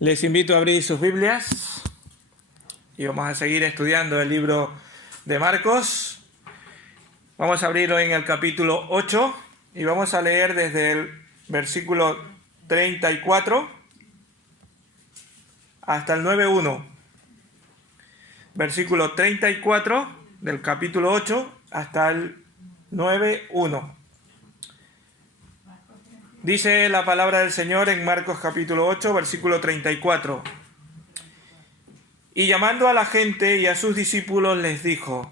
Les invito a abrir sus Biblias y vamos a seguir estudiando el libro de Marcos. Vamos a abrirlo en el capítulo 8 y vamos a leer desde el versículo 34 hasta el 9.1. Versículo 34 del capítulo 8 hasta el 9.1. Dice la palabra del Señor en Marcos capítulo 8, versículo 34. Y llamando a la gente y a sus discípulos les dijo: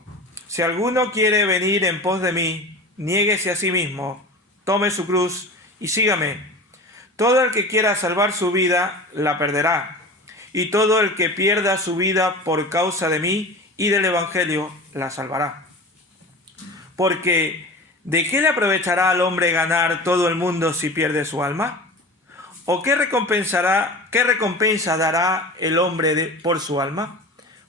si alguno quiere venir en pos de mí, niéguese a sí mismo, tome su cruz y sígame. Todo el que quiera salvar su vida, la perderá. Y todo el que pierda su vida por causa de mí y del Evangelio, la salvará. Porque ¿de qué le aprovechará al hombre ganar todo el mundo si pierde su alma? ¿O qué recompensa dará el hombre por su alma?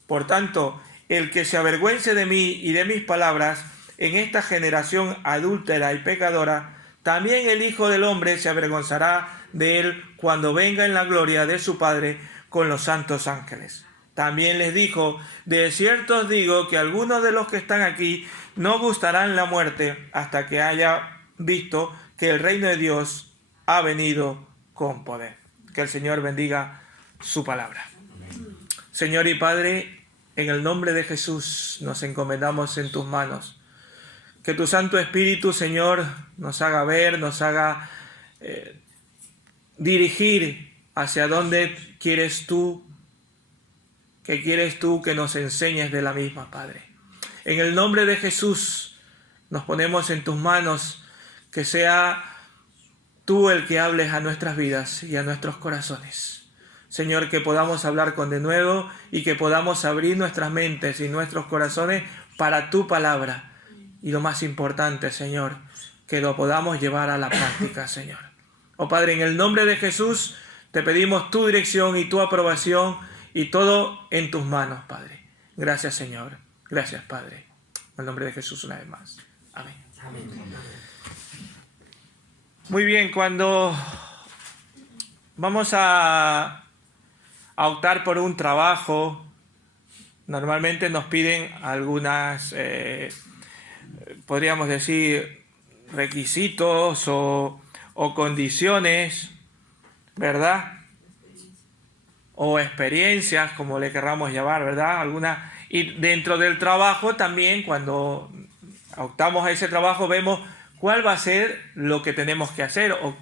Por tanto, el que se avergüence de mí y de mis palabras en esta generación adúltera y pecadora, también el Hijo del Hombre se avergonzará de él cuando venga en la gloria de su Padre con los santos ángeles. También les dijo: de cierto os digo que algunos de los que están aquí no gustarán la muerte hasta que haya visto que el reino de Dios ha venido con poder. Que el Señor bendiga su palabra. Señor y Padre, en el nombre de Jesús nos encomendamos en tus manos. Que tu Santo Espíritu, Señor, nos haga ver, nos haga dirigir hacia dónde quieres tú que nos enseñes de la misma, Padre. En el nombre de Jesús nos ponemos en tus manos, que sea tú el que hables a nuestras vidas y a nuestros corazones. Señor, que podamos hablar con denuedo y que podamos abrir nuestras mentes y nuestros corazones para tu palabra. Y lo más importante, Señor, que lo podamos llevar a la práctica, Señor. Oh Padre, en el nombre de Jesús te pedimos tu dirección y tu aprobación y todo en tus manos, Padre. Gracias, Señor. Gracias, Padre. En el nombre de Jesús una vez más. Amén. Amén. Muy bien, cuando vamos a optar por un trabajo, normalmente nos piden algunas, podríamos decir, requisitos o condiciones, ¿verdad? O experiencias, como le querramos llamar, ¿verdad? Y dentro del trabajo también, cuando optamos a ese trabajo, vemos cuál va a ser lo que tenemos que hacer o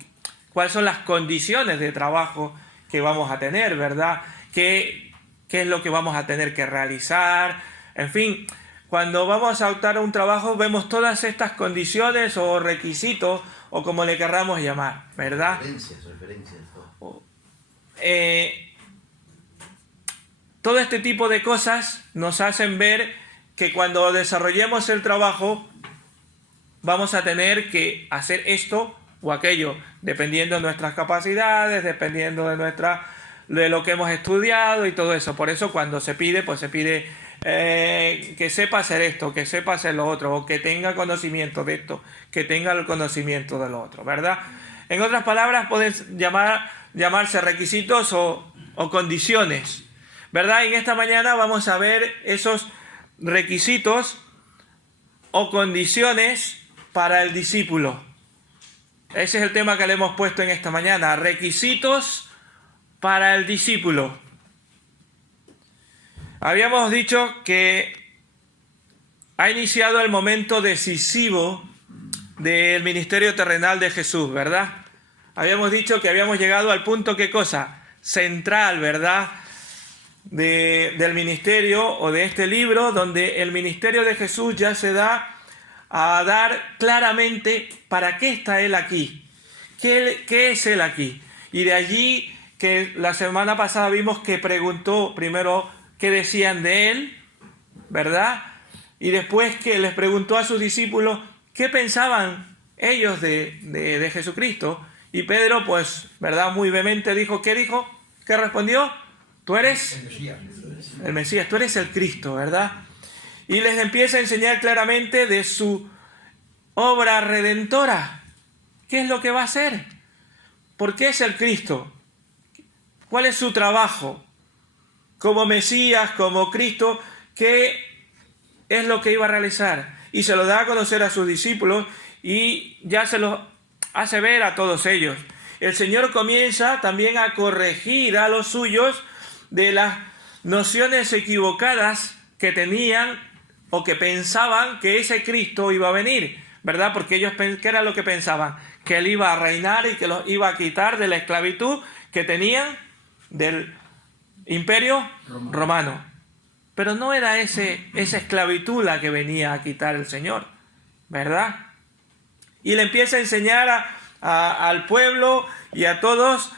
cuáles son las condiciones de trabajo que vamos a tener, ¿verdad? ¿Qué es lo que vamos a tener que realizar? En fin, cuando vamos a optar a un trabajo, vemos todas estas condiciones o requisitos o como le querramos llamar, ¿verdad? Referencias. Todo este tipo de cosas nos hacen ver que cuando desarrollemos el trabajo vamos a tener que hacer esto o aquello, dependiendo de nuestras capacidades, dependiendo de lo que hemos estudiado y todo eso. Por eso cuando se pide, pues se pide que sepa hacer esto, que sepa hacer lo otro, o que tenga conocimiento de esto, que tenga el conocimiento de lo otro, ¿verdad? En otras palabras, pueden llamarse requisitos o condiciones, ¿verdad? Y en esta mañana vamos a ver esos requisitos o condiciones para el discípulo. Ese es el tema que le hemos puesto en esta mañana, requisitos para el discípulo. Habíamos dicho que ha iniciado el momento decisivo del ministerio terrenal de Jesús, ¿verdad? Habíamos dicho que habíamos llegado al punto, ¿qué cosa? Central, ¿verdad? Del ministerio o de este libro, donde el ministerio de Jesús ya se da a dar claramente para qué está Él aquí, qué es Él aquí. Y de allí que la semana pasada vimos que preguntó primero qué decían de Él, ¿verdad? Y después que les preguntó a sus discípulos qué pensaban ellos de Jesucristo. Y Pedro, pues, ¿verdad? Muy vehemente dijo, ¿qué dijo? ¿Qué respondió? Tú eres el Mesías, tú eres el Cristo, ¿verdad? Y les empieza a enseñar claramente de su obra redentora. ¿Qué es lo que va a hacer? ¿Por qué es el Cristo? ¿Cuál es su trabajo? Como Mesías, como Cristo, ¿qué es lo que iba a realizar? Y se lo da a conocer a sus discípulos y ya se lo hace ver a todos ellos. El Señor comienza también a corregir a los suyos de las nociones equivocadas que tenían o que pensaban que ese Cristo iba a venir, ¿verdad? Porque ellos, ¿qué era lo que pensaban? Que Él iba a reinar y que los iba a quitar de la esclavitud que tenían del imperio romano. Pero no era esa esclavitud la que venía a quitar el Señor, ¿verdad? Y le empieza a enseñar al pueblo y a todos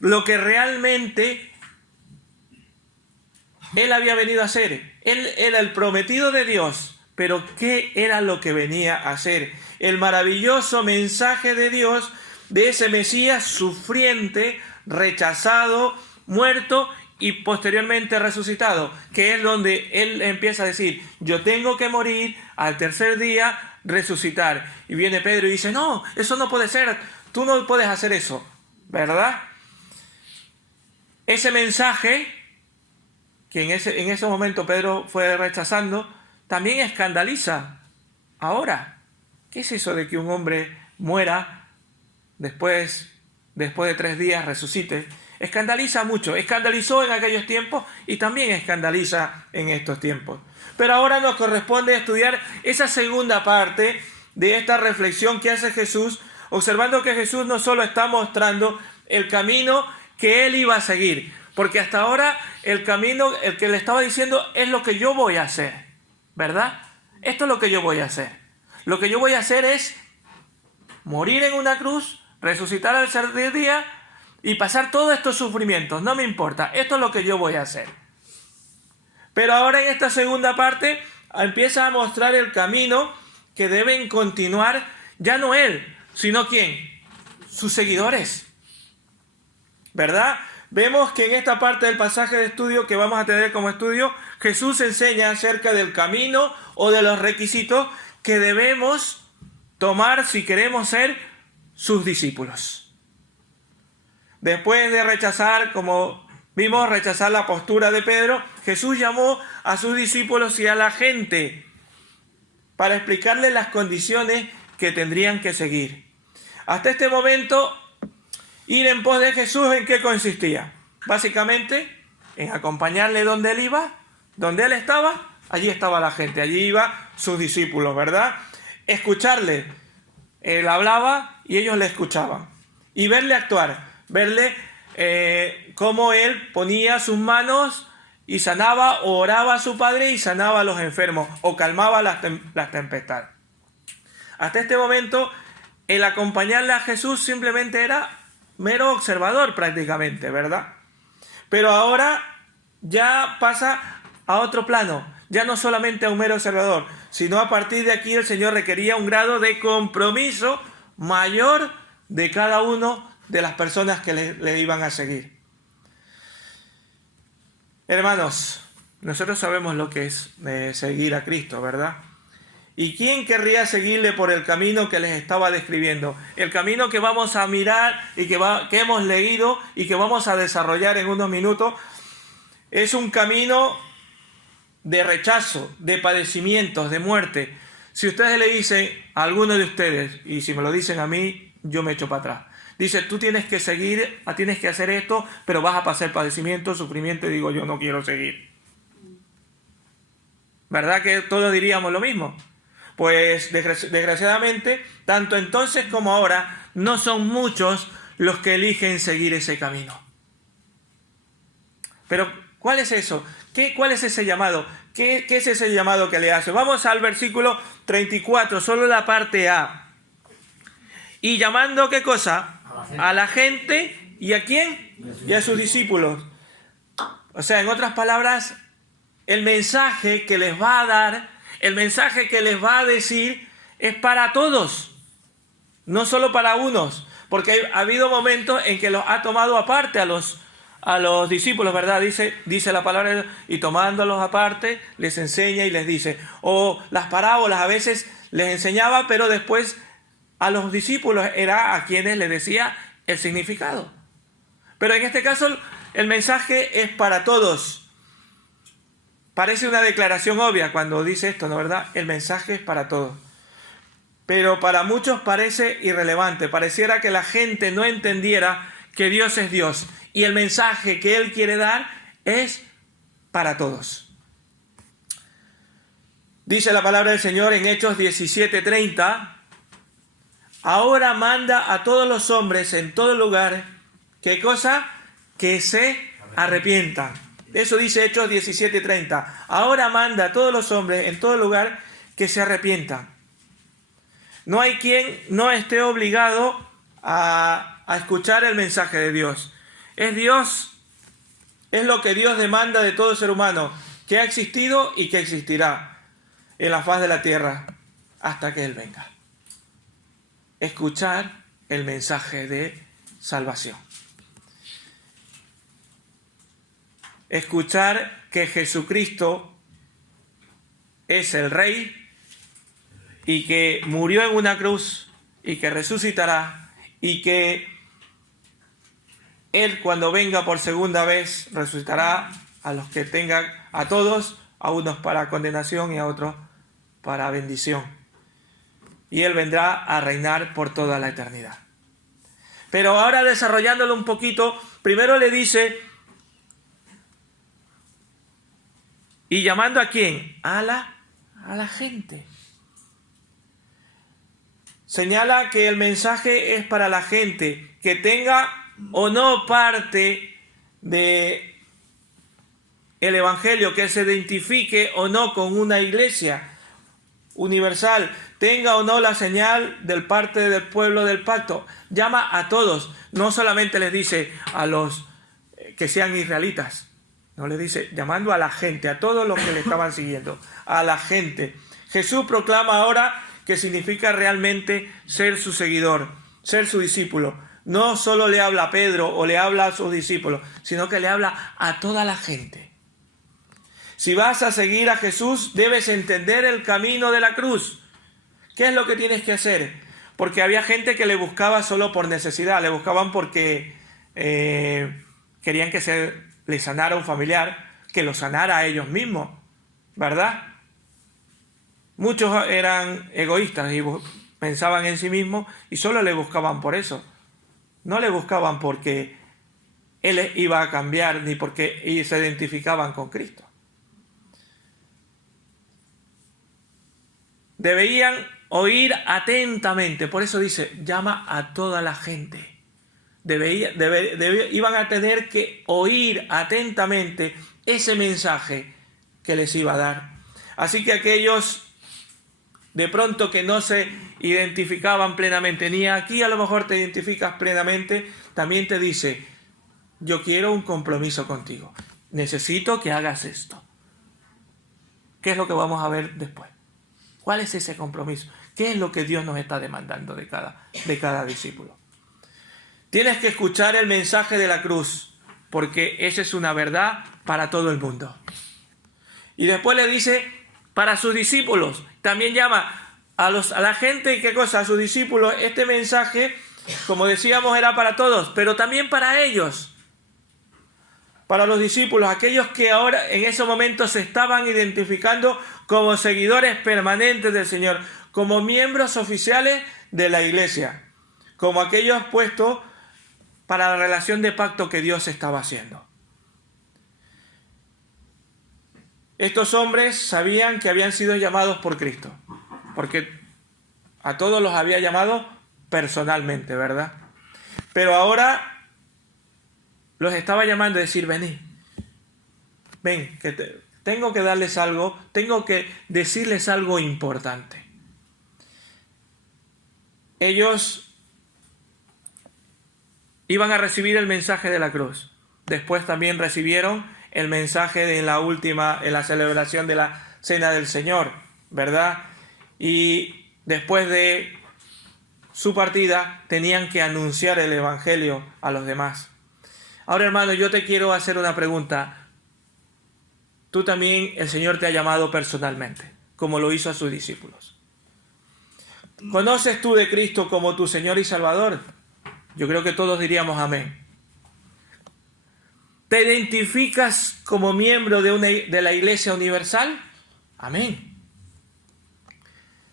lo que realmente Él había venido a hacer. Él era el prometido de Dios, pero ¿qué era lo que venía a hacer? El maravilloso mensaje de Dios, de ese Mesías sufriente, rechazado, muerto y posteriormente resucitado, que es donde Él empieza a decir, yo tengo que morir, al tercer día resucitar. Y viene Pedro y dice, no, eso no puede ser, tú no puedes hacer eso, ¿verdad? Ese mensaje que en ese momento Pedro fue rechazando, también escandaliza ahora. ¿Qué es eso de que un hombre muera después de 3 días resucite? Escandaliza mucho, escandalizó en aquellos tiempos y también escandaliza en estos tiempos. Pero ahora nos corresponde estudiar esa segunda parte de esta reflexión que hace Jesús, observando que Jesús no solo está mostrando el camino que Él iba a seguir, porque hasta ahora el camino, el que le estaba diciendo, es lo que yo voy a hacer, ¿verdad? Esto es lo que yo voy a hacer. Lo que yo voy a hacer es morir en una cruz, resucitar al tercer día y pasar todos estos sufrimientos. No me importa, esto es lo que yo voy a hacer. Pero ahora en esta segunda parte empieza a mostrar el camino que deben continuar, ya no Él, sino ¿quién? Sus seguidores, ¿verdad? Vemos que en esta parte del pasaje de estudio que vamos a tener como estudio, Jesús enseña acerca del camino o de los requisitos que debemos tomar si queremos ser sus discípulos. Después de rechazar, como vimos, rechazar la postura de Pedro, Jesús llamó a sus discípulos y a la gente para explicarles las condiciones que tendrían que seguir. Hasta este momento, ir en pos de Jesús, ¿en qué consistía? Básicamente, en acompañarle donde Él iba, donde Él estaba, allí estaba la gente, allí iban sus discípulos, ¿verdad? Escucharle, Él hablaba y ellos le escuchaban. Y verle actuar, verle cómo Él ponía sus manos y sanaba o oraba a su Padre y sanaba a los enfermos o calmaba las tempestades. Hasta este momento, el acompañarle a Jesús simplemente era mero observador prácticamente, ¿verdad? Pero ahora ya pasa a otro plano, ya no solamente a un mero observador, sino a partir de aquí el Señor requería un grado de compromiso mayor de cada uno de las personas que le iban a seguir. Hermanos, nosotros sabemos lo que es seguir a Cristo, ¿verdad? ¿Y quién querría seguirle por el camino que les estaba describiendo? El camino que vamos a mirar y que hemos leído y que vamos a desarrollar en unos minutos es un camino de rechazo, de padecimientos, de muerte. Si ustedes le dicen a alguno de ustedes, y si me lo dicen a mí, yo me echo para atrás. Dice, tú tienes que seguir, tienes que hacer esto, pero vas a pasar padecimiento, sufrimiento, y digo, yo no quiero seguir. ¿Verdad que todos diríamos lo mismo? Pues desgraciadamente, tanto entonces como ahora, no son muchos los que eligen seguir ese camino. Pero, ¿cuál es eso? ¿Cuál es ese llamado? ¿Qué es ese llamado que le hace? Vamos al versículo 34, solo la parte A. Y llamando, ¿qué cosa? A la gente. ¿Y a quién? Y a sus discípulos. O sea, en otras palabras, el mensaje que les va a dar, el mensaje que les va a decir es para todos, no solo para unos, porque ha habido momentos en que los ha tomado aparte a los discípulos, ¿verdad? Dice la palabra, y tomándolos aparte, les enseña y les dice. O las parábolas a veces les enseñaba, pero después a los discípulos era a quienes les decía el significado. Pero en este caso El mensaje es para todos. Parece una declaración obvia cuando dice esto, ¿no, verdad? El mensaje es para todos. Pero para muchos parece irrelevante. Pareciera que la gente no entendiera que Dios es Dios. Y el mensaje que Él quiere dar es para todos. Dice la palabra del Señor en Hechos 17:30. Ahora manda a todos los hombres en todo lugar, ¿qué cosa? Que se arrepientan. Eso dice Hechos 17:30. Ahora manda a todos los hombres en todo lugar que se arrepientan. No hay quien no esté obligado a escuchar el mensaje de Dios. Es Dios, es lo que Dios demanda de todo ser humano, que ha existido y que existirá en la faz de la tierra hasta que Él venga. Escuchar el mensaje de salvación. Escuchar que Jesucristo es el Rey y que murió en una cruz y que resucitará y que Él cuando venga por segunda vez resucitará a los que tengan, a todos, a unos para condenación y a otros para bendición. Y Él vendrá a reinar por toda la eternidad. Pero ahora desarrollándolo un poquito, primero le dice, ¿y llamando a quién? A la gente. Señala que el mensaje es para la gente, que tenga o no parte de el evangelio, que se identifique o no con una iglesia universal, tenga o no la señal del parte del pueblo del pacto. Llama a todos, no solamente les dice a los que sean israelitas, no les dice, llamando a la gente, a todos los que le estaban siguiendo, a la gente. Jesús proclama ahora que significa realmente ser su seguidor, ser su discípulo. No solo le habla a Pedro o le habla a sus discípulos, sino que le habla a toda la gente. Si vas a seguir a Jesús, debes entender el camino de la cruz. ¿Qué es lo que tienes que hacer? Porque había gente que le buscaba solo por necesidad, le buscaban porque querían que le sanara un familiar, que lo sanara a ellos mismos, ¿verdad? Muchos eran egoístas y pensaban en sí mismos y solo le buscaban por eso. No le buscaban porque Él iba a cambiar ni porque se identificaban con Cristo. Debían oír atentamente, por eso dice, llama a toda la gente. Iban a tener que oír atentamente ese mensaje que les iba a dar. Así que aquellos de pronto que no se identificaban plenamente, ni aquí a lo mejor te identificas plenamente, también te dice, yo quiero un compromiso contigo, necesito que hagas esto. ¿Qué es lo que vamos a ver después? ¿Cuál es ese compromiso? ¿Qué es lo que Dios nos está demandando de cada discípulo? Tienes que escuchar el mensaje de la cruz, porque esa es una verdad para todo el mundo. Y después le dice, para sus discípulos, también llama a la gente, ¿qué cosa? A sus discípulos. Este mensaje, como decíamos, era para todos, pero también para ellos. Para los discípulos, aquellos que ahora en ese momento se estaban identificando como seguidores permanentes del Señor, como miembros oficiales de la iglesia, como aquellos puestos para la relación de pacto que Dios estaba haciendo. Estos hombres sabían que habían sido llamados por Cristo, porque a todos los había llamado personalmente, ¿verdad? Pero ahora los estaba llamando a decir, venid, ven, que tengo que darles algo, tengo que decirles algo importante. Ellos iban a recibir el mensaje de la cruz. Después también recibieron el mensaje en la celebración de la Cena del Señor, ¿verdad? Y después de su partida tenían que anunciar el Evangelio a los demás. Ahora, hermano, yo te quiero hacer una pregunta. Tú también, el Señor te ha llamado personalmente, como lo hizo a sus discípulos. ¿Conoces tú de Cristo como tu Señor y Salvador? Yo creo que todos diríamos amén. ¿Te identificas como miembro de la Iglesia Universal? Amén.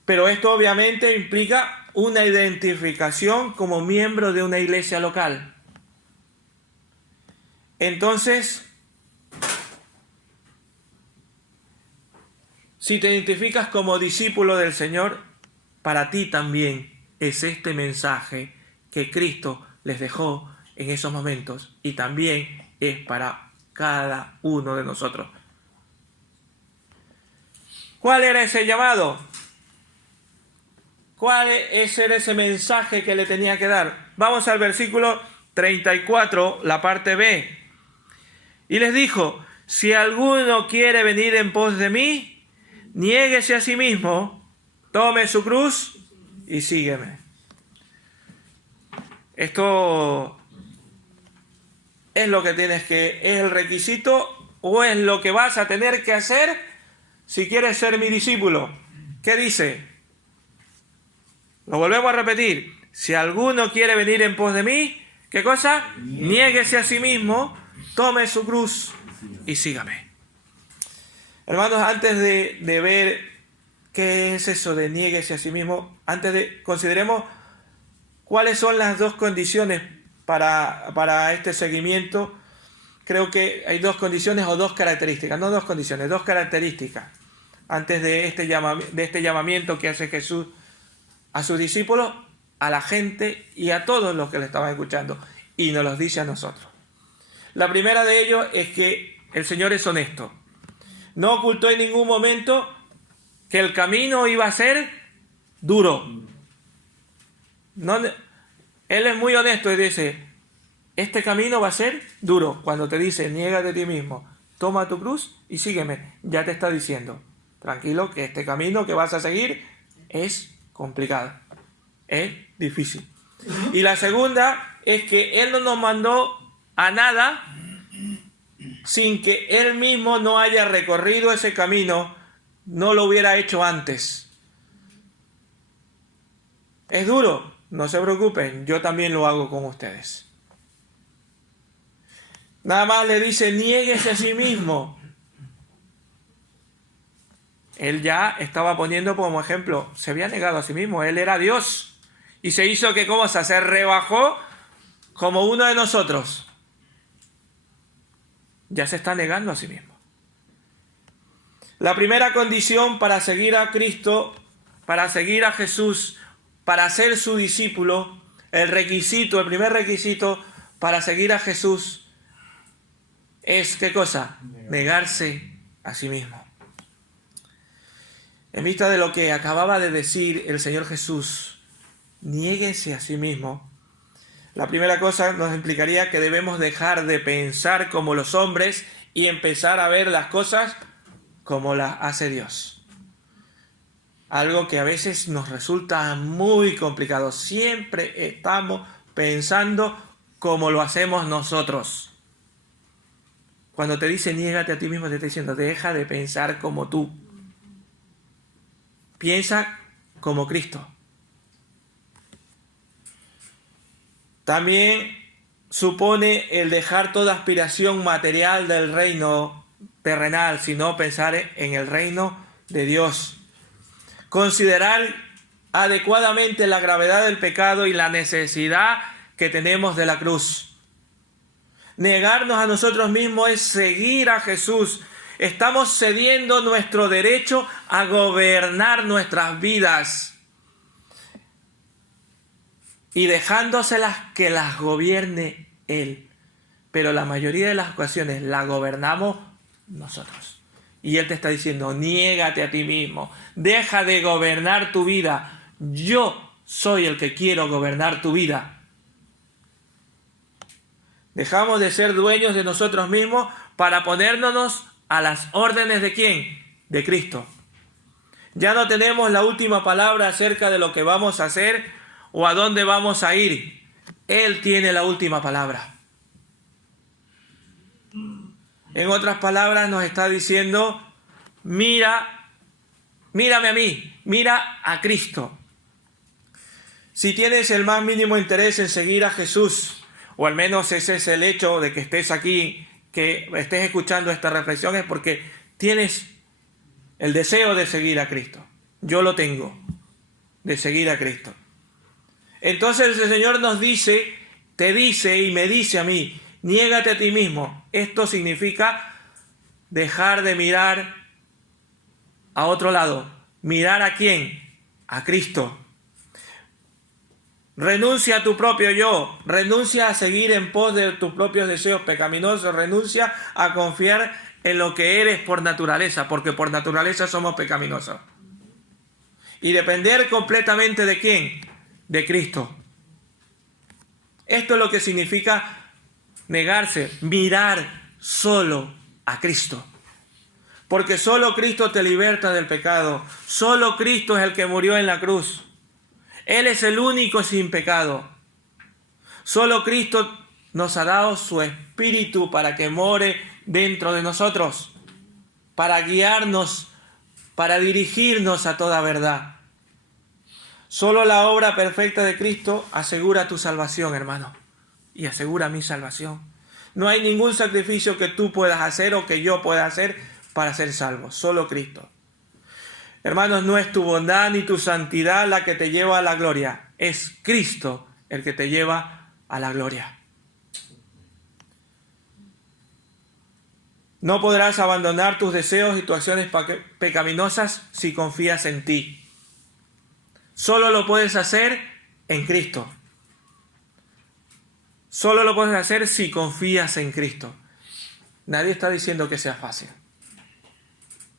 Pero esto obviamente implica una identificación como miembro de una iglesia local. Entonces, si te identificas como discípulo del Señor, para ti también es este mensaje que Cristo les dejó en esos momentos y también es para cada uno de nosotros. ¿Cuál era ese llamado? ¿Cuál era ese mensaje que le tenía que dar? Vamos al versículo 34, la parte B. Y les dijo, si alguno quiere venir en pos de mí, niéguese a sí mismo, tome su cruz y sígueme. Esto es lo que es el requisito o es lo que vas a tener que hacer si quieres ser mi discípulo. ¿Qué dice? Lo volvemos a repetir. Si alguno quiere venir en pos de mí, ¿qué cosa? Niéguese a sí mismo, tome su cruz y sígame. Hermanos, antes de ver qué es eso de niéguese a sí mismo, consideremos cuáles son las dos condiciones para este seguimiento. Creo que hay dos condiciones o dos características, no dos condiciones, dos características antes de este llamamiento que hace Jesús a sus discípulos, a la gente y a todos los que le estaban escuchando, y nos los dice a nosotros. La primera de ellos es que el Señor es honesto. No ocultó en ningún momento que el camino iba a ser duro. Él es muy honesto y dice, este camino va a ser duro. Cuando te dice, niégate a ti mismo, toma tu cruz y sígueme, ya te está diciendo, tranquilo, que este camino que vas a seguir es complicado, es difícil. Y la segunda es que Él no nos mandó a nada sin que Él mismo no haya recorrido ese camino, no lo hubiera hecho antes. Es duro, no se preocupen, yo también lo hago con ustedes. Nada más le dice, niéguese a sí mismo. Él ya estaba poniendo como ejemplo, se había negado a sí mismo, Él era Dios. Y se hizo que, ¿cómo se rebajó como uno de nosotros? Ya se está negando a sí mismo. La primera condición para seguir a Cristo, para seguir a Jesús, para ser su discípulo, el primer requisito para seguir a Jesús es, ¿qué cosa? Negarse a sí mismo. En vista de lo que acababa de decir el Señor Jesús, niéguense a sí mismo. La primera cosa nos implicaría que debemos dejar de pensar como los hombres y empezar a ver las cosas como las hace Dios. Algo que a veces nos resulta muy complicado. Siempre estamos pensando como lo hacemos nosotros. Cuando te dice niégate a ti mismo, te está diciendo deja de pensar como tú. Piensa como Cristo. También supone el dejar toda aspiración material del reino terrenal, sino pensar en el reino de Dios. Considerar adecuadamente la gravedad del pecado y la necesidad que tenemos de la cruz. Negarnos a nosotros mismos es seguir a Jesús. Estamos cediendo nuestro derecho a gobernar nuestras vidas y dejándoselas que las gobierne Él. Pero la mayoría de las ocasiones la gobernamos nosotros. Y Él te está diciendo, niégate a ti mismo, deja de gobernar tu vida. Yo soy el que quiero gobernar tu vida. Dejamos de ser dueños de nosotros mismos para ponernos a las órdenes ¿de quién? De Cristo. Ya no tenemos la última palabra acerca de lo que vamos a hacer o a dónde vamos a ir. Él tiene la última palabra. En otras palabras nos está diciendo, mírame a mí, mira a Cristo. Si tienes el más mínimo interés en seguir a Jesús, o al menos ese es el hecho de que estés aquí que estés escuchando esta reflexión es porque tienes el deseo de seguir a Cristo. Yo lo tengo, de seguir a Cristo. Entonces el Señor nos dice, te dice y me dice a mí, niégate a ti mismo. Esto significa dejar de mirar a otro lado. ¿Mirar a quién? A Cristo. Renuncia a tu propio yo, renuncia a seguir en pos de tus propios deseos pecaminosos, renuncia a confiar en lo que eres por naturaleza, porque por naturaleza somos pecaminosos. Y depender completamente ¿de quién? De Cristo. Esto es lo que significa negarse, mirar solo a Cristo. Porque solo Cristo te liberta del pecado, solo Cristo es el que murió en la cruz. Él es el único sin pecado. Solo Cristo nos ha dado su Espíritu para que more dentro de nosotros, para guiarnos, para dirigirnos a toda verdad. Solo la obra perfecta de Cristo asegura tu salvación, hermano, y asegura mi salvación. No hay ningún sacrificio que tú puedas hacer o que yo pueda hacer para ser salvo, solo Cristo. Hermanos, no es tu bondad ni tu santidad la que te lleva a la gloria. Es Cristo el que te lleva a la gloria. No podrás abandonar tus deseos y tus acciones pecaminosas si confías en ti. Solo lo puedes hacer en Cristo. Solo lo puedes hacer si confías en Cristo. Nadie está diciendo que sea fácil.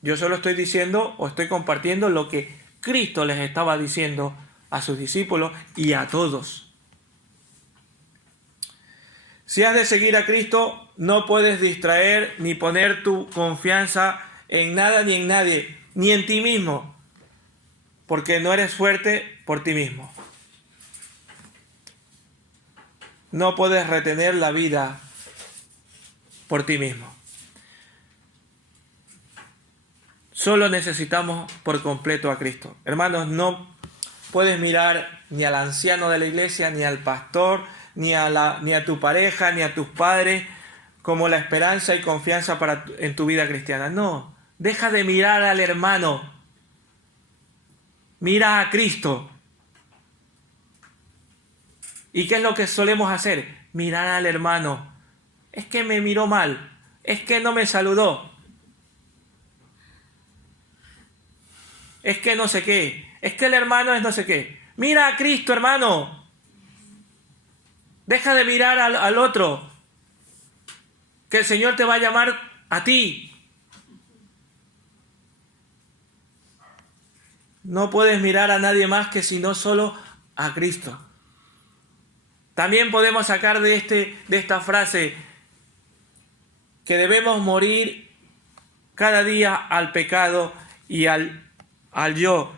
Yo solo estoy diciendo o estoy compartiendo lo que Cristo les estaba diciendo a sus discípulos y a todos. Si has de seguir a Cristo, no puedes distraer ni poner tu confianza en nada ni en nadie, ni en ti mismo, porque no eres fuerte por ti mismo. No puedes retener la vida por ti mismo. Solo necesitamos por completo a Cristo. Hermanos, no puedes mirar ni al anciano de la iglesia, ni al pastor, ni a tu pareja, ni a tus padres como la esperanza y confianza en tu vida cristiana. No, deja de mirar al hermano. Mira a Cristo. ¿Y qué es lo que solemos hacer? Mirar al hermano. Es que me miró mal. Es que no me saludó. Es que no sé qué. Es que el hermano es no sé qué. Mira a Cristo, hermano. Deja de mirar al otro. Que el Señor te va a llamar a ti. No puedes mirar a nadie más que sino solo a Cristo. También podemos sacar de esta frase que debemos morir cada día al pecado y al yo.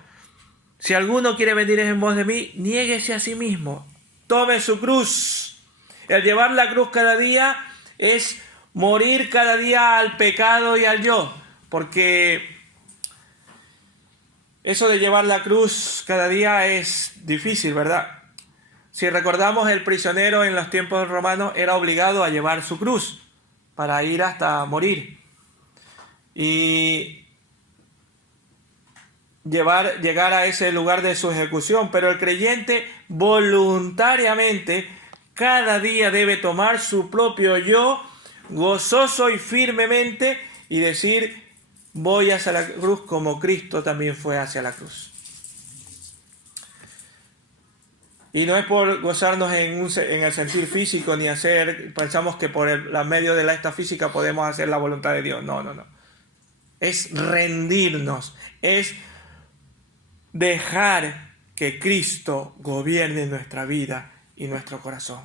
Si alguno quiere venir en pos de mí, niéguese a sí mismo. Tome su cruz. El llevar la cruz cada día es morir cada día al pecado y al yo. Porque eso de llevar la cruz cada día es difícil, ¿verdad? Si recordamos, el prisionero en los tiempos romanos era obligado a llevar su cruz para ir hasta morir. Y llegar a ese lugar de su ejecución, pero el creyente voluntariamente cada día debe tomar su propio yo gozoso y firmemente y decir: voy hacia la cruz como Cristo también fue hacia la cruz. Y no es por gozarnos en el sentir físico ni pensamos que por la medio de esta física podemos hacer la voluntad de Dios. No. Es rendirnos, es dejar que Cristo gobierne nuestra vida y nuestro corazón.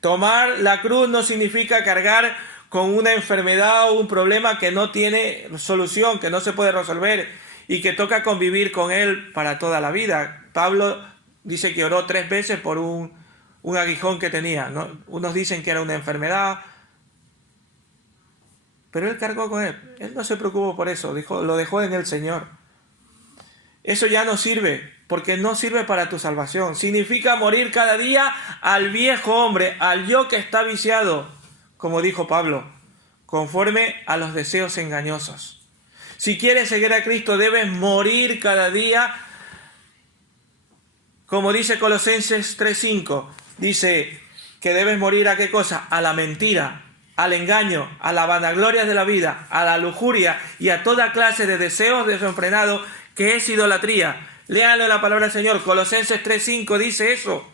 Tomar la cruz no significa cargar con una enfermedad o un problema que no tiene solución, que no se puede resolver y que toca convivir con él para toda la vida. Pablo dice que oró 3 veces por un aguijón que tenía, ¿no? Unos dicen que era una enfermedad, pero él cargó con él. Él no se preocupó por eso, lo dejó en el Señor. Eso ya no sirve, porque no sirve para tu salvación. Significa morir cada día al viejo hombre, al yo que está viciado, como dijo Pablo. conforme a los deseos engañosos. Si quieres seguir a Cristo, debes morir cada día, como dice Colosenses 3:5. Dice que debes morir ¿a qué cosa? A la mentira, al engaño, a la vanagloria de la vida, a la lujuria y a toda clase de deseos desenfrenados, que es idolatría. Léanlo en la palabra del Señor. Colosenses 3:5 dice eso,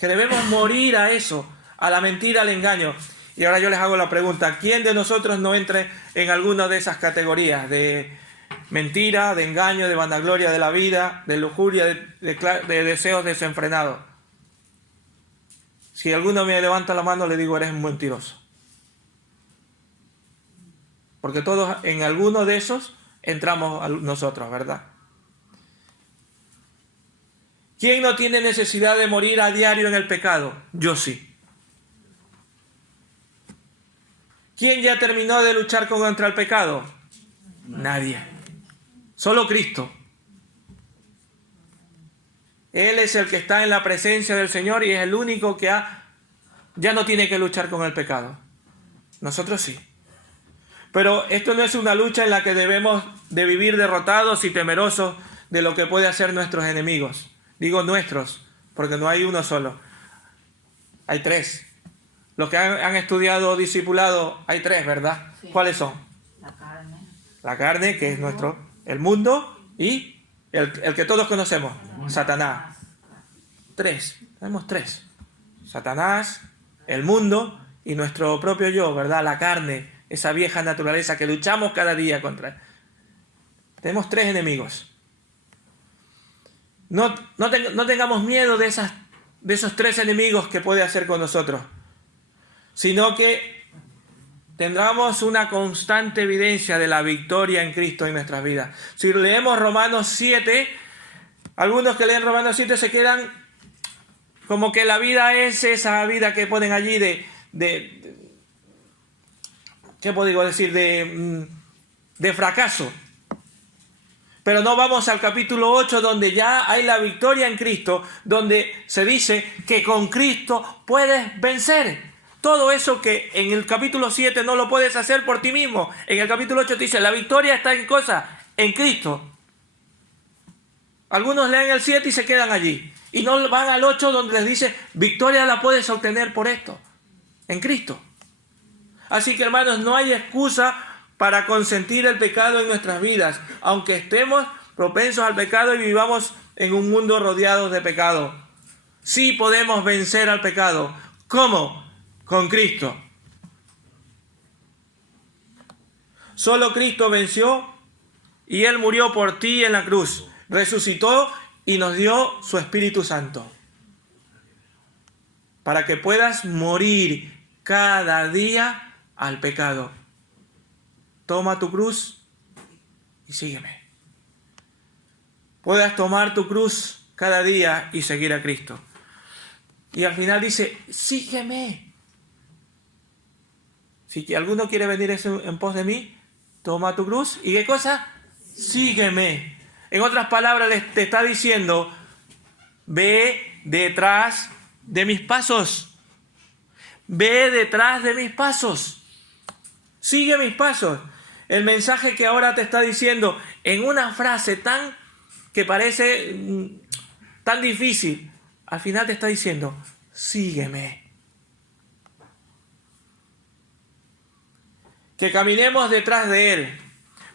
que debemos morir a eso, a la mentira, al engaño. Y ahora yo les hago la pregunta: ¿quién de nosotros no entre en alguna de esas categorías de mentira, de engaño, de vanagloria de la vida, de lujuria, de deseos desenfrenados? Si alguno me levanta la mano, le digo: eres un mentiroso. Porque todos en alguno de esos entramos nosotros, ¿verdad? ¿Quién no tiene necesidad de morir a diario en el pecado? Yo sí. ¿Quién ya terminó de luchar contra el pecado? Nadie. Solo Cristo. Él es el que está en la presencia del Señor y es el único que ya no tiene que luchar con el pecado. Nosotros sí. Pero esto no es una lucha en la que debemos de vivir derrotados y temerosos de lo que puede hacer nuestros enemigos. Digo nuestros, porque no hay uno solo. Hay tres. Los que han estudiado discipulado, hay tres, ¿verdad? Sí. ¿Cuáles son? La carne. La carne, que es el mundo, y el que todos conocemos, Satanás. Tres. Tenemos tres. Satanás, el mundo y nuestro propio yo, ¿verdad? La carne, esa vieja naturaleza que luchamos cada día contra. Tenemos tres enemigos. No tengamos miedo de esos tres enemigos que puede hacer con nosotros, sino que tendremos una constante evidencia de la victoria en Cristo en nuestras vidas. Si leemos Romanos 7, algunos que leen Romanos 7 se quedan como que la vida es esa vida que ponen allí ¿qué puedo decir? De fracaso. Pero no vamos al capítulo 8, donde ya hay la victoria en Cristo, donde se dice que con Cristo puedes vencer. Todo eso que en el capítulo 7 no lo puedes hacer por ti mismo. En el capítulo 8 te dice, la victoria está en cosa, en Cristo. Algunos leen el 7 y se quedan allí. Y no van al 8, donde les dice, victoria la puedes obtener por esto, en Cristo. Así que, hermanos, no hay excusa para consentir el pecado en nuestras vidas, aunque estemos propensos al pecado y vivamos en un mundo rodeado de pecado. Sí podemos vencer al pecado. ¿Cómo? Con Cristo. Solo Cristo venció y Él murió por ti en la cruz. Resucitó y nos dio su Espíritu Santo, para que puedas morir cada día al pecado. Toma tu cruz y sígueme. Puedas tomar tu cruz cada día y seguir a Cristo. Y al final dice, sígueme. Si alguno quiere venir en pos de mí, toma tu cruz. ¿Y qué cosa? Sígueme. En otras palabras, te está diciendo, ve detrás de mis pasos. Ve detrás de mis pasos. Sigue mis pasos. El mensaje que ahora te está diciendo en una frase que parece tan difícil, al final te está diciendo, sígueme. Que caminemos detrás de Él,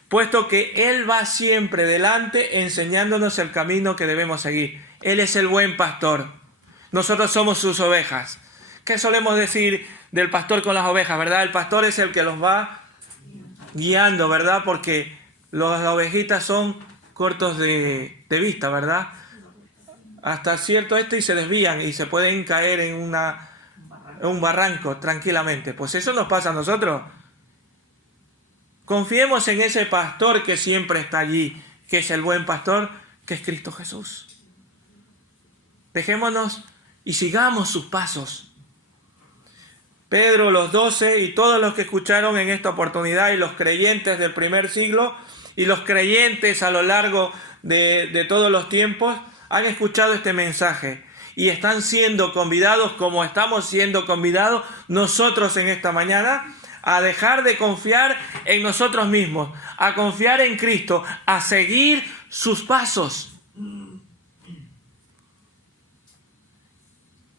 puesto que Él va siempre delante enseñándonos el camino que debemos seguir. Él es el buen pastor. Nosotros somos sus ovejas. ¿Qué solemos decir del pastor con las ovejas, verdad? El pastor es el que los va guiando, ¿verdad? Porque las ovejitas son cortos de vista, ¿verdad? Hasta cierto y se desvían y se pueden caer en un barranco tranquilamente. Pues eso nos pasa a nosotros. Confiemos en ese pastor que siempre está allí, que es el buen pastor, que es Cristo Jesús. Dejémonos y sigamos sus pasos. Pedro, los 12 y todos los que escucharon en esta oportunidad, y los creyentes del primer siglo y los creyentes a lo largo de todos los tiempos, han escuchado este mensaje y están siendo convidados, como estamos siendo convidados nosotros en esta mañana, a dejar de confiar en nosotros mismos, a confiar en Cristo, a seguir sus pasos.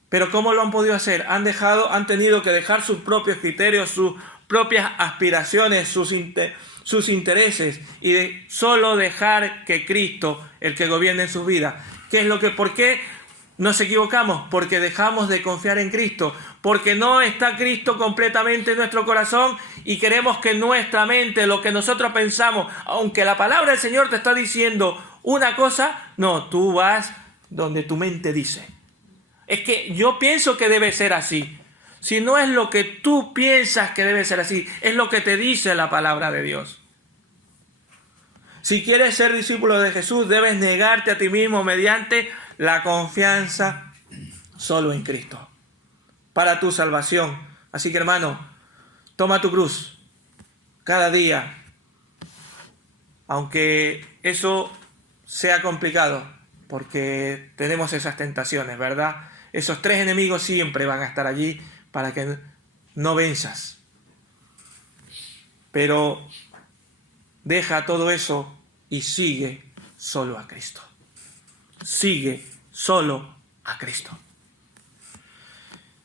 Pero ¿cómo lo han podido hacer? Han tenido que dejar sus propios criterios, sus propias aspiraciones, sus intereses, y solo dejar que Cristo, el que gobierne en sus vidas. ¿Por qué nos equivocamos? Porque dejamos de confiar en Cristo, porque no está Cristo completamente en nuestro corazón y queremos que nuestra mente, lo que nosotros pensamos, aunque la palabra del Señor te está diciendo una cosa, no, tú vas donde tu mente dice. Es que yo pienso que debe ser así. Si no es lo que tú piensas que debe ser así, es lo que te dice la palabra de Dios. Si quieres ser discípulo de Jesús, debes negarte a ti mismo mediante la confianza solo en Cristo para tu salvación. Así que, hermano, toma tu cruz cada día, aunque eso sea complicado, porque tenemos esas tentaciones, ¿verdad? Esos tres enemigos siempre van a estar allí para que no venzas. Pero deja todo eso y sigue solo a Cristo. Sigue solo a Cristo.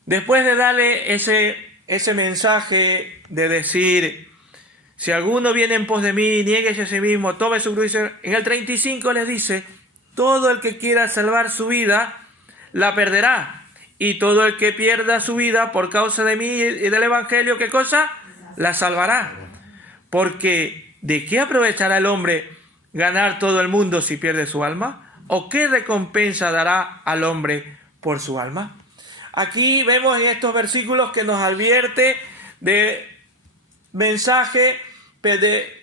Después de darle ese mensaje de decir, si alguno viene en pos de mí, niéguese a sí mismo, tome su cruz. En el 35 les dice, todo el que quiera salvar su vida, la perderá. Y todo el que pierda su vida por causa de mí y del Evangelio, ¿qué cosa? La salvará. Porque ¿de qué aprovechará el hombre ganar todo el mundo si pierde su alma? ¿O qué recompensa dará al hombre por su alma? Aquí vemos en estos versículos que nos advierte de mensaje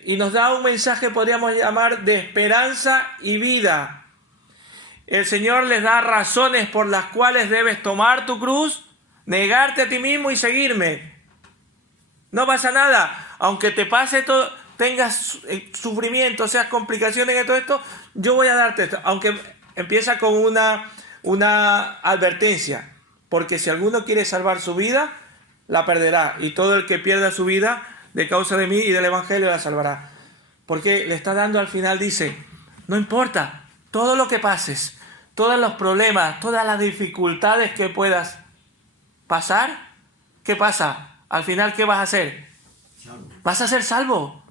y nos da un mensaje, podríamos llamar, de esperanza y vida. El Señor les da razones por las cuales debes tomar tu cruz, negarte a ti mismo y seguirme. No pasa nada, aunque te pase todo, tengas sufrimiento, seas complicaciones en todo esto, yo voy a darte esto. Aunque empieza con una advertencia, porque si alguno quiere salvar su vida, la perderá, y todo el que pierda su vida de causa de mí y del Evangelio la salvará. Porque le está dando al final, dice, no importa, todo lo que pases, todos los problemas, todas las dificultades que puedas pasar, ¿qué pasa? Al final, ¿qué vas a hacer? Vas a ser salvo.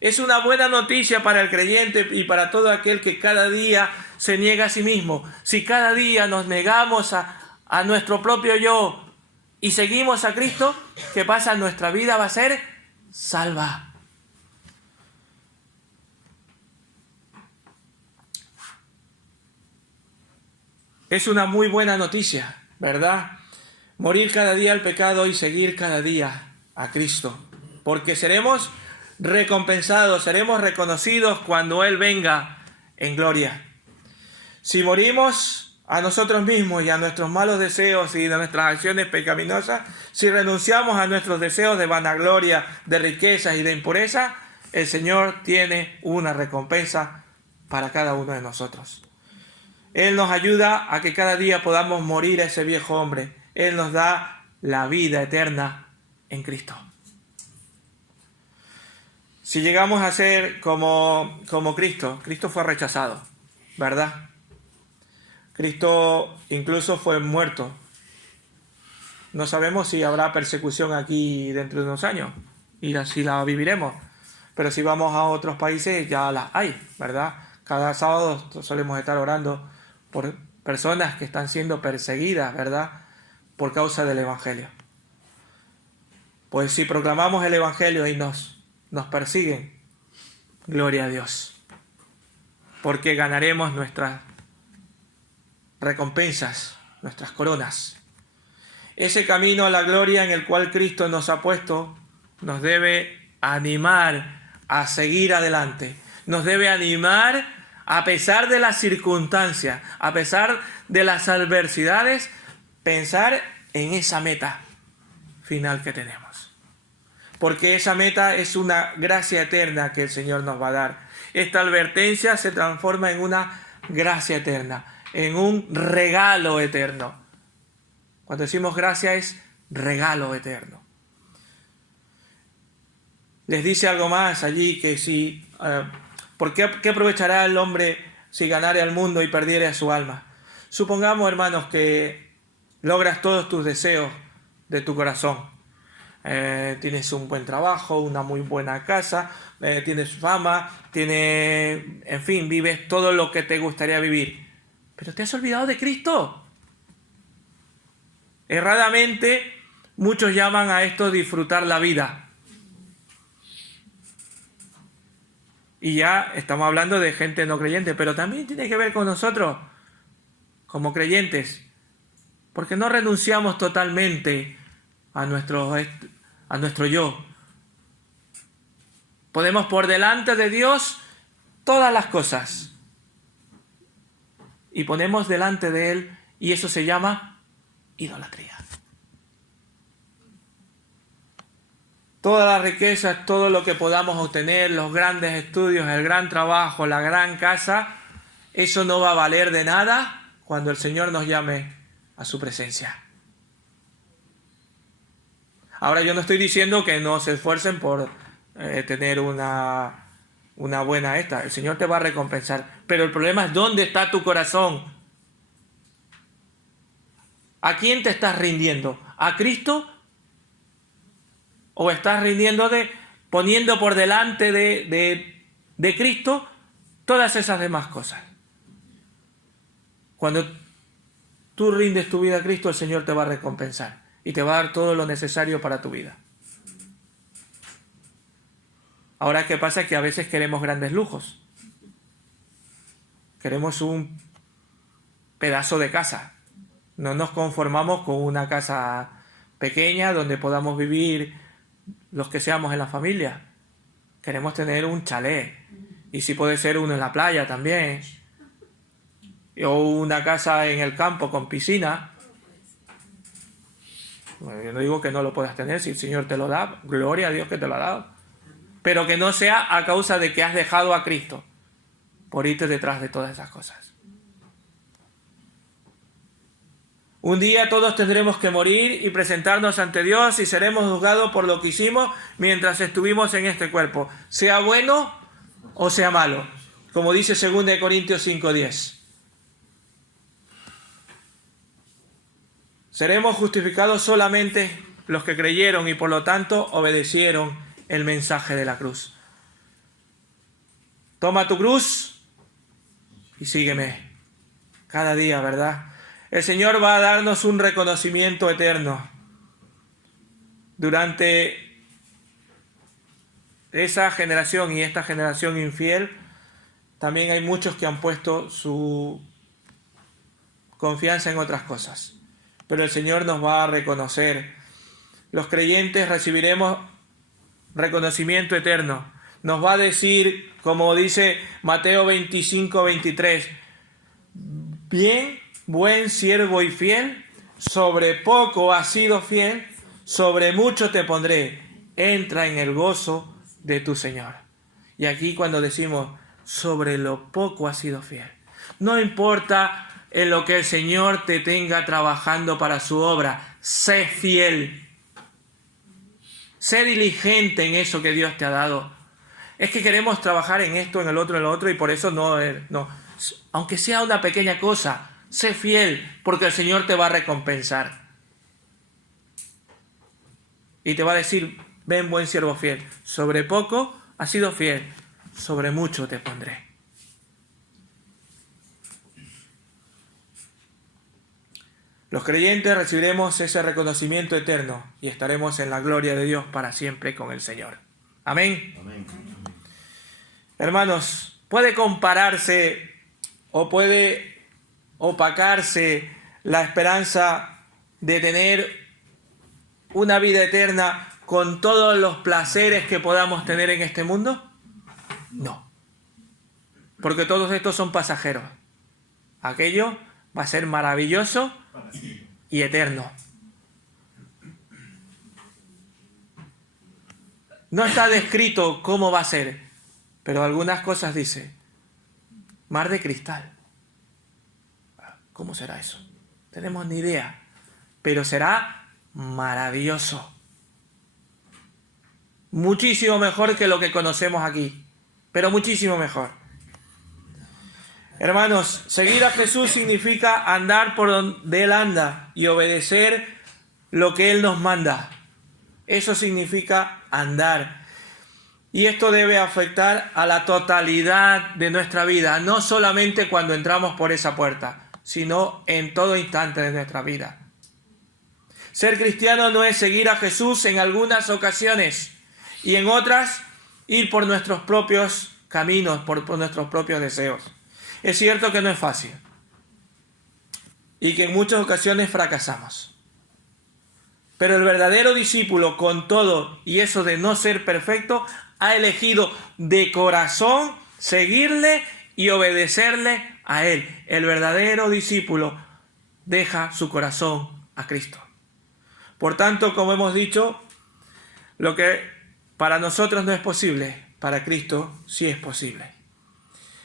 Es una buena noticia para el creyente y para todo aquel que cada día se niega a sí mismo. Si cada día nos negamos a nuestro propio yo y seguimos a Cristo, ¿qué pasa? Nuestra vida va a ser salva. Es una muy buena noticia, ¿verdad? Morir cada día al pecado y seguir cada día a Cristo. Porque seremos recompensados, seremos reconocidos cuando Él venga en gloria. Si morimos a nosotros mismos y a nuestros malos deseos y de nuestras acciones pecaminosas, si renunciamos a nuestros deseos de vanagloria, de riquezas y de impureza, el Señor tiene una recompensa para cada uno de nosotros. Él nos ayuda a que cada día podamos morir a ese viejo hombre. Él nos da la vida eterna en Cristo. Si llegamos a ser como Cristo, Cristo fue rechazado, ¿verdad? Cristo incluso fue muerto. No sabemos si habrá persecución aquí dentro de unos años y si la viviremos. Pero si vamos a otros países ya las hay, ¿verdad? Cada sábado solemos estar orando por personas que están siendo perseguidas, ¿verdad?, por causa del Evangelio. Pues si proclamamos el Evangelio y nos persiguen, gloria a Dios, porque ganaremos nuestras recompensas, nuestras coronas. Ese camino a la gloria en el cual Cristo nos ha puesto nos debe animar a seguir adelante, nos debe animar a pesar de las circunstancias, a pesar de las adversidades, pensar en esa meta final que tenemos. Porque esa meta es una gracia eterna que el Señor nos va a dar. Esta advertencia se transforma en una gracia eterna, en un regalo eterno. Cuando decimos gracia es regalo eterno. les dice algo más allí, que si, qué aprovechará el hombre si ganare al mundo y perdiere a su alma? Supongamos, hermanos, que logras todos tus deseos de tu corazón. Tienes un buen trabajo, una muy buena casa, tienes fama, en fin, vives todo lo que te gustaría vivir. Pero te has olvidado de Cristo. Erradamente, muchos llaman a esto disfrutar la vida. Y ya estamos hablando de gente no creyente, pero también tiene que ver con nosotros, como creyentes, porque no renunciamos totalmente a nuestro yo. Ponemos por delante de Dios todas las cosas y ponemos delante de Él, y eso se llama idolatría. Todas las riquezas, todo lo que podamos obtener, los grandes estudios, el gran trabajo, la gran casa, eso no va a valer de nada cuando el Señor nos llame a su presencia. Ahora, yo no estoy diciendo que no se esfuercen por tener una buena esta. El Señor te va a recompensar. Pero el problema es dónde está tu corazón. ¿A quién te estás rindiendo? ¿A Cristo? ¿O estás poniendo por delante de Cristo todas esas demás cosas? Cuando tú rindes tu vida a Cristo, el Señor te va a recompensar y te va a dar todo lo necesario para tu vida. Ahora, ¿qué pasa? Que a veces queremos grandes lujos. Queremos un pedazo de casa. No nos conformamos con una casa pequeña donde podamos vivir los que seamos en la familia. Queremos tener un chalet. Y si puede ser uno en la playa también. O una casa en el campo con piscina. Bueno, yo no digo que no lo puedas tener. Si el Señor te lo da, gloria a Dios que te lo ha dado. Pero que no sea a causa de que has dejado a Cristo por irte detrás de todas esas cosas. Un día todos tendremos que morir y presentarnos ante Dios y seremos juzgados por lo que hicimos mientras estuvimos en este cuerpo, sea bueno o sea malo, como dice 2 Corintios 5:10. Seremos justificados solamente los que creyeron y por lo tanto obedecieron el mensaje de la cruz. Toma tu cruz y sígueme cada día, ¿verdad? El Señor va a darnos un reconocimiento eterno. Durante esa generación y esta generación infiel, también hay muchos que han puesto su confianza en otras cosas. Pero el Señor nos va a reconocer. Los creyentes recibiremos reconocimiento eterno. Nos va a decir, como dice Mateo 25:23, bien, buen siervo y fiel, sobre poco has sido fiel, sobre mucho te pondré, entra en el gozo de tu Señor. Y aquí cuando decimos, sobre lo poco has sido fiel, no importa en lo que el Señor te tenga trabajando para su obra, sé fiel, sé diligente en eso que Dios te ha dado. Es que queremos trabajar en esto, en el otro, y por eso no, aunque sea una pequeña cosa, sé fiel, porque el Señor te va a recompensar. Y te va a decir, ven buen siervo fiel, sobre poco has sido fiel, sobre mucho te pondré. Los creyentes recibiremos ese reconocimiento eterno y estaremos en la gloria de Dios para siempre con el Señor. Amén. Amén. Hermanos, puede compararse o puede opacarse la esperanza de tener una vida eterna con todos los placeres que podamos tener en este mundo? No. Porque todos estos son pasajeros. Aquello va a ser maravilloso y eterno. No está descrito cómo va a ser, pero algunas cosas dice. Mar de cristal. ¿Cómo será eso? No tenemos ni idea. Pero será maravilloso. Muchísimo mejor que lo que conocemos aquí, pero muchísimo mejor. Hermanos, seguir a Jesús significa andar por donde Él anda y obedecer lo que Él nos manda. Eso significa andar. Y esto debe afectar a la totalidad de nuestra vida, no solamente cuando entramos por esa puerta, sino en todo instante de nuestra vida. Ser cristiano no es seguir a Jesús en algunas ocasiones y en otras ir por nuestros propios caminos, por nuestros propios deseos. Es cierto que no es fácil y que en muchas ocasiones fracasamos. Pero el verdadero discípulo, con todo y eso de no ser perfecto, ha elegido de corazón seguirle y obedecerle a Él. El verdadero discípulo deja su corazón a Cristo. Por tanto, como hemos dicho, lo que para nosotros no es posible, para Cristo sí es posible.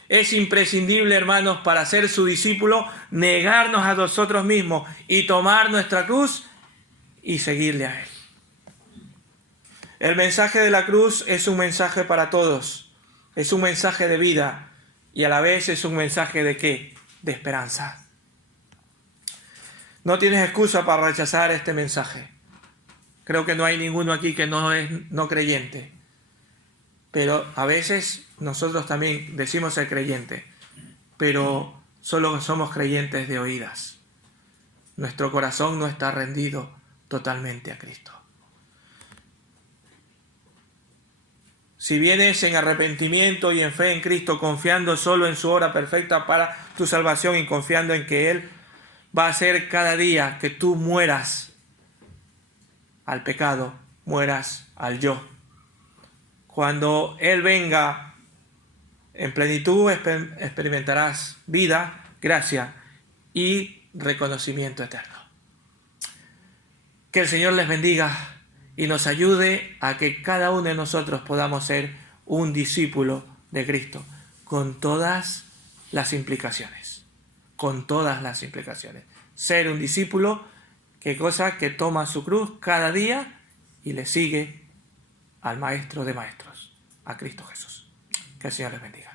Es imprescindible, hermanos, para ser su discípulo, negarnos a nosotros mismos y tomar nuestra cruz y seguirle a Él. El mensaje de la cruz es un mensaje para todos, es un mensaje de vida y a la vez es un mensaje de ¿qué? De esperanza. No tienes excusa para rechazar este mensaje. Creo que no hay ninguno aquí que no es no creyente. Pero a veces nosotros también decimos ser creyente, pero solo somos creyentes de oídas. Nuestro corazón no está rendido totalmente a Cristo. Si vienes en arrepentimiento y en fe en Cristo, confiando solo en su obra perfecta para tu salvación y confiando en que Él va a hacer cada día que tú mueras al pecado, mueras al yo. Cuando Él venga en plenitud, experimentarás vida, gracia y reconocimiento eterno. Que el Señor les bendiga y nos ayude a que cada uno de nosotros podamos ser un discípulo de Cristo, con todas las implicaciones. Con todas las implicaciones. Ser un discípulo, ¿qué cosa? Que toma su cruz cada día y le sigue al Maestro de Maestros, a Cristo Jesús. Que el Señor les bendiga.